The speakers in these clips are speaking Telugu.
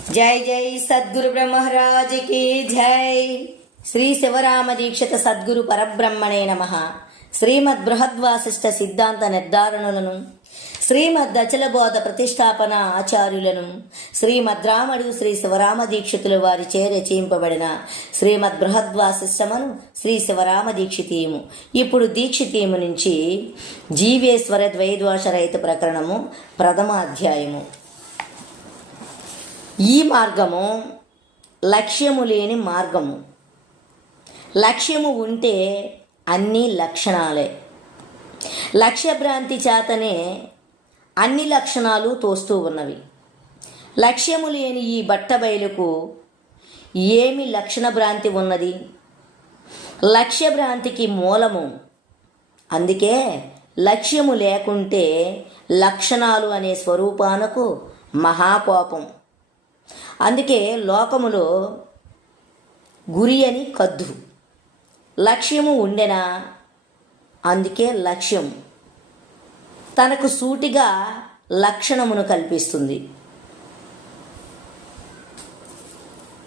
जय जय सद्गुरु ब्रह्मराज की जय। श्री शिवराम दीक्षित सद्गुरु परब्रह्मणे नमः। శ్రీమద్ బృహద్వాసిష్ట సిద్ధాంత నిర్ధారణలను, శ్రీమద్ అచల బోధ ప్రతిష్టాపన ఆచార్యులను, శ్రీమద్ రామడు శ్రీ శివరామ దీక్షితులు వారిచే రచయింపబడిన శ్రీమద్ బృహద్వాసిష్టమను శ్రీ శివరామ దీక్షితీయము. ఇప్పుడు దీక్షితీయము నుంచి జీవేశ్వర ద్వైద్వాష రహిత ప్రకరణము ప్రథమ అధ్యాయము. ఈ మార్గము లక్ష్యము లేని మార్గము. లక్ష్యము ఉంటే అన్ని లక్షణాలే. లక్ష్యభ్రాంతి చేతనే అన్ని లక్షణాలు తోస్తూ ఉన్నవి. లక్ష్యము లేని ఈ బట్టబయలుకు ఏమి లక్షణ భ్రాంతి ఉన్నది? లక్ష్యభ్రాంతికి మూలము. అందుకే లక్ష్యము లేకుంటే లక్షణాలు అనే స్వరూపానకు మహాకోపం. అందుకే లోకములో గురి అని కద్దు, లక్ష్యము ఉండెనా, అందుకే లక్ష్యం తనకు సూటిగా లక్షణమును కల్పిస్తుంది.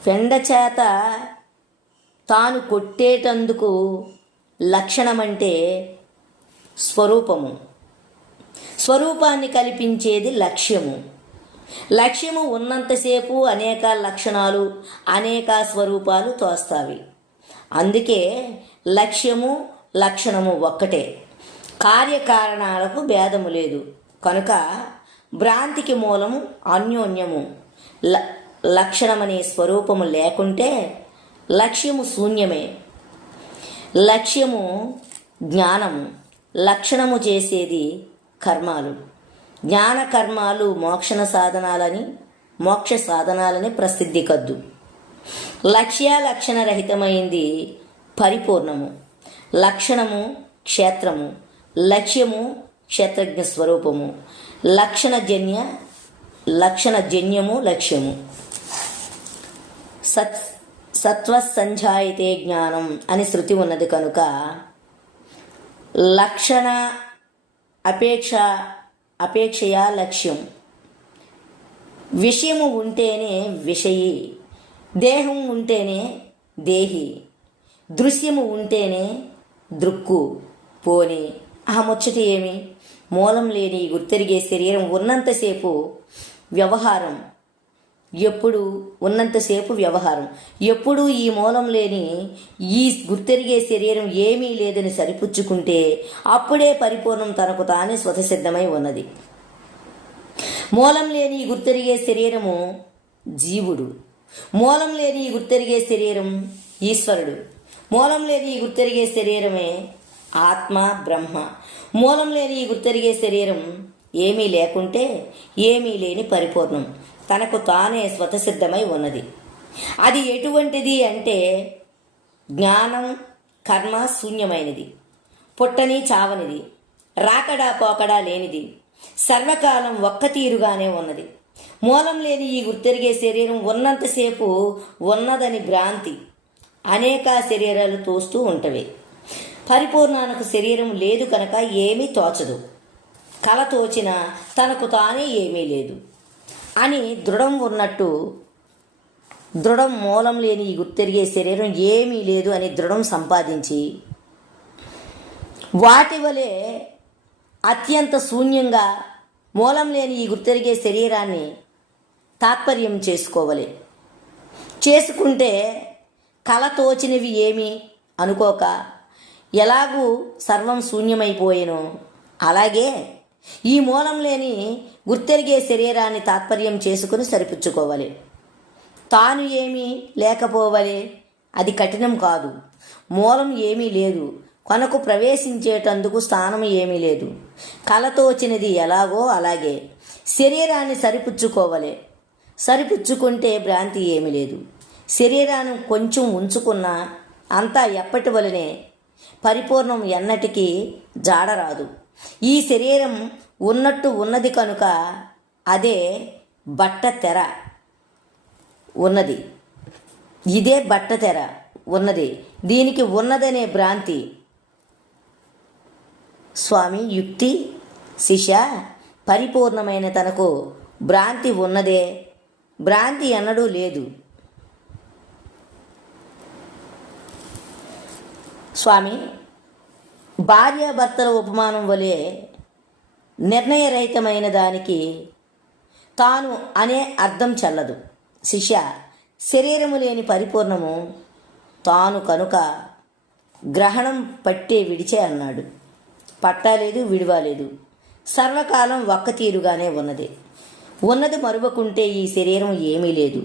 పెండ చేత తాను కొట్టేటందుకు లక్షణమంటే స్వరూపము. స్వరూపాన్ని కల్పించేది లక్ష్యము. లక్ష్యము ఉన్నంతసేపు అనేక లక్షణాలు, అనేక స్వరూపాలు తోస్తావి. అందుకే లక్ష్యము లక్షణము ఒక్కటే, కార్యకారణాలకు భేదము లేదు. కనుక భ్రాంతికి మూలము అన్యోన్యము. లక్షణమనే స్వరూపము లేకుంటే లక్ష్యము శూన్యమే. లక్ష్యము జ్ఞానము, లక్షణము చేసేది కర్మాలు. జ్ఞాన కర్మాలు మోక్ష సాధనాలని ప్రసిద్ధి కద్దు. లక్ష్య రహితమైంది పరిపూర్ణము. లక్షణము క్షేత్రము, లక్ష్యము క్షేత్రజ్ఞ స్వరూపము. లక్షణజన్యము లక్ష్యము. సత్వసంజాయతే జ్ఞానం అని శృతి ఉన్నది. కనుక లక్షణ అపేక్షయా లక్ష్యం. విషయము ఉంటేనే విషయి, దేహం ఉంటేనే దేహి, దృశ్యము ఉంటేనే దృక్కు. పోని ఆ ముచ్చట ఏమి? మూలం లేని గుర్తెరిగే శరీరం ఉన్నంతసేపు వ్యవహారం, ఎప్పుడు ఈ మూలం లేని ఈ గుర్తెరిగే శరీరం ఏమీ లేదని సరిపుచ్చుకుంటే అప్పుడే పరిపూర్ణం తనకు తానే స్వతసిద్ధమై ఉన్నది. మూలం లేని గుర్తెరిగే శరీరము జీవుడు, మూలం లేని గుర్తెరిగే శరీరం ఈశ్వరుడు, మూలం లేని గుర్తెరిగే శరీరమే ఆత్మ బ్రహ్మ. మూలం లేని గుర్తెరిగే శరీరం ఏమీ లేకుంటే ఏమీ లేని పరిపూర్ణం తనకు తానే స్వతసిద్ధమై ఉన్నది. అది ఎటువంటిది అంటే జ్ఞానం కర్మ శూన్యమైనది, పుట్టని చావనిది, రాకడా పోకడా లేనిది, సర్వకాలం ఒక్క తీరుగానే ఉన్నది. మూలం లేని ఈ గుర్తెరిగే శరీరం ఉన్నంతసేపు ఉన్నదని భ్రాంతి. అనేక శరీరాలు తోస్తూ ఉంటవి. పరిపూర్ణానికి శరీరం లేదు కనుక ఏమీ తోచదు. కల తోచిన తనకు తానే ఏమీ లేదు అని దృఢం ఉన్నట్టు, దృఢం మూలం లేని ఈ గుర్తెరిగే శరీరం ఏమీ లేదు అని దృఢం సంపాదించి వాటి వలె అత్యంత శూన్యంగా మూలం లేని ఈ గుర్తెరిగే శరీరాన్ని తాత్పర్యం చేసుకోవాలి. చేసుకుంటే కల తోచినవి ఏమి అనుకోక ఎలాగూ సర్వం శూన్యమైపోయేనో అలాగే ఈ మూలం లేని గుర్తెరిగే శరీరాన్ని తాత్పర్యం చేసుకుని సరిపుచ్చుకోవాలి. తాను ఏమీ లేకపోవలే, అది కఠినం కాదు. మూలం ఏమీ లేదు కొనకు ప్రవేశించేటందుకు స్థానం ఏమీ లేదు. కలతోచినది ఎలాగో అలాగే శరీరాన్ని సరిపుచ్చుకోవాలి. సరిపుచ్చుకుంటే భ్రాంతి ఏమీ లేదు. శరీరాన్ని కొంచెం ఉంచుకున్నా అంతా ఎప్పటి వలనే పరిపూర్ణం, ఎన్నటికీ జాడరాదు. ఈ శరీరం ఉన్నట్టు ఉన్నది కనుక అదే బట్ట తెర ఉన్నది, ఇదే బట్ట తెర ఉన్నది, దీనికి ఉన్నదనే భ్రాంతి. స్వామి యుక్తి శిష్య పరిపూర్ణమైన తనకు భ్రాంతి ఉన్నదే భ్రాంతి ఎన్నడూ లేదు. స్వామి, భార్యాభర్తల ఉపమానం వలె నిర్ణయరహితమైన దానికి తాను అనే అర్థం చెల్లదు. శిష్య, శరీరము లేని పరిపూర్ణము తాను కనుక గ్రహణం పట్టే విడిచే అన్నాడు. పట్టాలేదు, విడివాలేదు, సర్వకాలం ఒక్క తీరుగానే ఉన్నది. ఉన్నది మరువకుంటే ఈ శరీరం ఏమీ లేదు,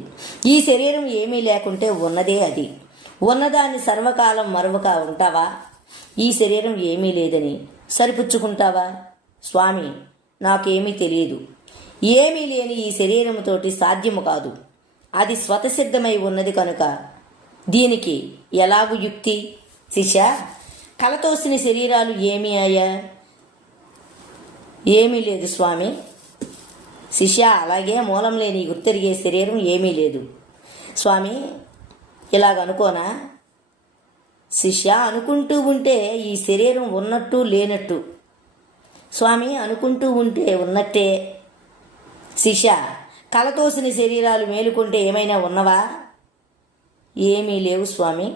ఈ శరీరం ఏమీ లేకుంటే ఉన్నదే అది. ఉన్నదాన్ని సర్వకాలం మరువక ఉంటావా? ఈ శరీరం ఏమీ లేదని సరిపుచ్చుకుంటావా? స్వామి, నాకేమీ తెలియదు. ఏమీ లేని ఈ శరీరముతోటి సాధ్యము కాదు. అది స్వతసిద్ధమై ఉన్నది కనుక దీనికి ఎలాగు యుక్తి? శిష్య, కలతోసిన శరీరాలు ఏమీ అయ్యా? ఏమీ లేదు స్వామి. శిష్య, అలాగే మూలం లేని గుర్తెరిగే శరీరం ఏమీ లేదు. స్వామి, ఇలాగనుకోనా? శిష్య, అనుకుంటూ ఉంటే ఈ శరీరం ఉన్నట్టు లేనట్టు. స్వామి, అనుకుంటూ ఉంటే ఉన్నట్టే. శిష్య, కలతోసిన శరీరాలు మేలుకుంటే ఏమైనా ఉన్నవా? ఏమీ లేవు స్వామి.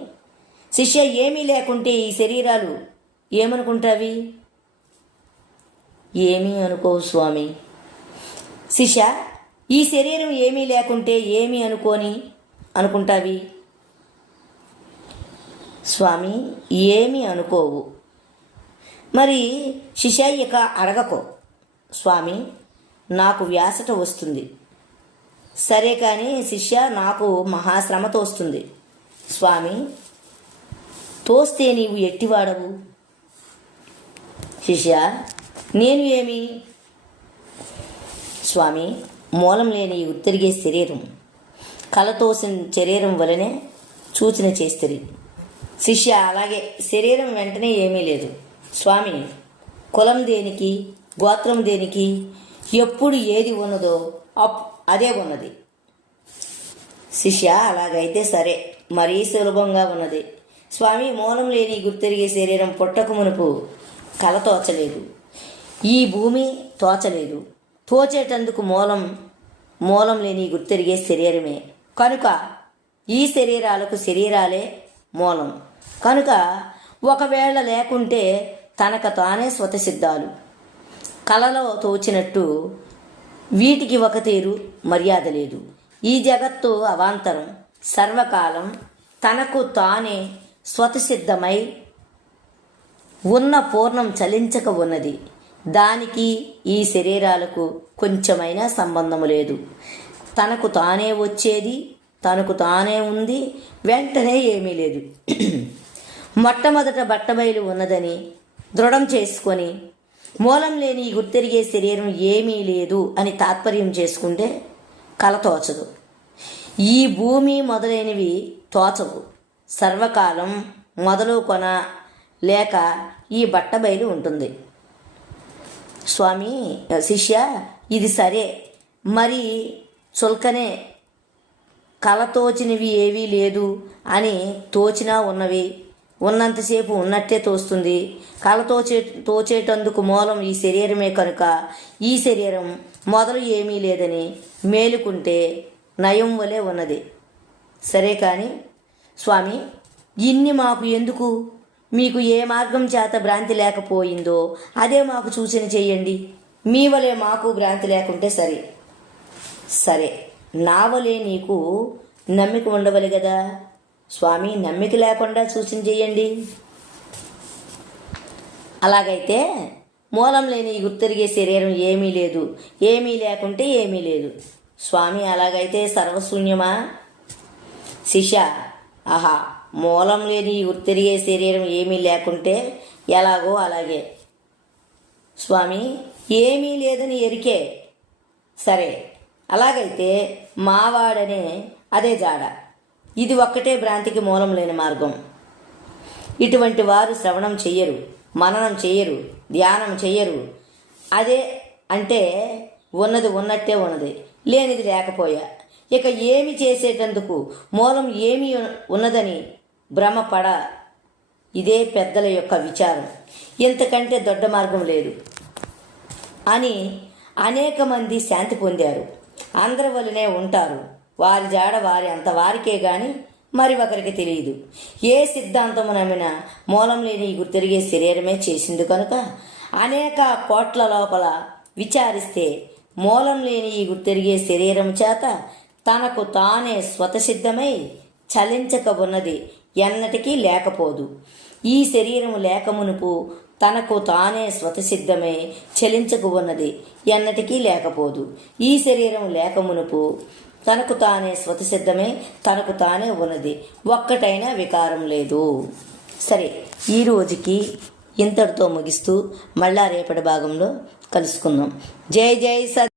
శిష్య, ఏమీ లేకుంటే ఈ శరీరాలు ఏమనుకుంటావి? ఏమీ అనుకోవు స్వామి. శిష్య, ఈ శరీరం ఏమీ లేకుంటే ఏమీ అనుకుంటావి? స్వామి, ఏమీ అనుకోవు. మరి శిష్య, ఇక అడగకో. స్వామి, నాకు వ్యాసట వస్తుంది. సరే కానీ శిష్య, నాకు మహాశ్రమ తోస్తుంది. స్వామి, తోస్తే నీవు ఎట్టివాడవు? శిష్య, నేను ఏమి? స్వామి, మూలం లేని ఉత్తరిగే శరీరం కలతోసిన శరీరం వలనే సూచన చేస్తుంది. శిష్య, అలాగే శరీరం వెంటనే ఏమీ లేదు. స్వామి, కులం దేనికి, గోత్రం దేనికి? ఎప్పుడు ఏది ఉన్నదో అదే ఉన్నది. శిష్య, అలాగైతే సరే, మరీ సులభంగా ఉన్నది. స్వామి, మూలం లేని గుర్తెరిగే శరీరం పుట్టక మునుపు కల తోచలేదు, ఈ భూమి తోచలేదు. తోచేటందుకు మూలం లేని గుర్తెరిగే శరీరమే కనుక ఈ శరీరాలకు శరీరాలే మూలం కనుక ఒకవేళ లేకుంటే తనకు తానే స్వతసిద్ధాలు. కలలో తోచినట్టు వీటికి ఒక తీరు మర్యాద లేదు. ఈ జగత్తు అవాంతరం, సర్వకాలం తనకు తానే స్వతసిద్ధమై ఉన్న పూర్ణం చలించక ఉన్నది. దానికి ఈ శరీరాలకు కొంచెమైనా సంబంధము లేదు. తనకు తానే వచ్చేది, తనకు తానే ఉంది, వెంటనే ఏమీ లేదు. మొట్టమొదట బట్టబయలు ఉన్నదని దృఢం చేసుకొని మూలం లేని గుర్తెరిగే శరీరం ఏమీ లేదు అని తాత్పర్యం చేసుకుంటే కల తోచదు. ఈ భూమి మొదలైనవి తోచవు. సర్వకాలం మొదలు కొన లేక ఈ బట్టబయలు ఉంటుంది. స్వామి, శిష్య, ఇది సరే, మరి చుల్కనే కల తోచినవి ఏవీ లేదు అని తోచినా ఉన్నవి ఉన్నంతసేపు ఉన్నట్టే తోస్తుంది. కల తోచేటందుకు మూలం ఈ శరీరమే కనుక ఈ శరీరం మొదలు ఏమీ లేదని మేలుకుంటే నయం వలె ఉన్నది. సరే కానీ స్వామి, ఇన్ని మాకు ఎందుకు? మీకు ఏ మార్గం చేత భ్రాంతి లేకపోయిందో అదే మాకు సూచన చేయండి. మీ వలె మాకు భ్రాంతి లేకుంటే సరే. సరే, నా వలె నీకు నమ్మిక ఉండవలె కదా. స్వామి, నమ్మిక లేకుండా సూచన చేయండి. అలాగైతే మూలం లేని గుర్తెరిగే శరీరం ఏమీ లేదు, ఏమీ లేకుంటే ఏమీ లేదు. స్వామి, అలాగైతే సర్వశూన్యమా? శిష్య, ఆహా, మూలం లేని గుర్తెరిగే శరీరం ఏమీ లేకుంటే ఎలాగో అలాగే. స్వామి, ఏమీ లేదని ఎరికే. సరే, అలాగైతే మావాడనే అదే జాడ. ఇది ఒక్కటే భ్రాంతికి మూలం లేని మార్గం. ఇటువంటి వారు శ్రవణం చెయ్యరు, మననం చెయ్యరు, ధ్యానం చెయ్యరు. అదే అంటే ఉన్నది ఉన్నట్టే ఉన్నది, లేనిది లేకపోయా. ఇక ఏమి చేసేటందుకు మూలం ఏమి ఉన్నదని భ్రమపడ. ఇదే పెద్దల యొక్క విచారం. ఇంతకంటే దొడ్డ మార్గం లేదు అని అనేక మంది శాంతి పొందారు. అందరి వలనే ఉంటారు. వారి జాడ వారి అంత వారికే గాని మరి ఒకరికి తెలియదు. ఏ సిద్ధాంతము నమ్మినా మూలం లేని ఈ గుర్తెరిగే శరీరమే చేసింది కనుక అనేక కోట్ల లోపల విచారిస్తే మూలం లేని ఈ గుర్తెరిగే శరీరం చేత తనకు తానే స్వతసిద్ధమై చలించక ఉన్నది ఎన్నటికీ లేకపోదు. ఈ శరీరము లేకమునుపు తనకు తానే స్వతసిద్ధమై చలించకు ఉన్నది ఎన్నటికీ లేకపోదు. ఈ శరీరం లేకమునుపు తనకు తానే స్వతసిద్ధమై తనకు తానే ఉన్నది, ఒక్కటైనా వికారం లేదు. సరే, ఈ రోజుకి ఇంతటితో ముగిస్తూ మళ్ళా రేపటి భాగంలో కలుసుకుందాం. జై జై సత్.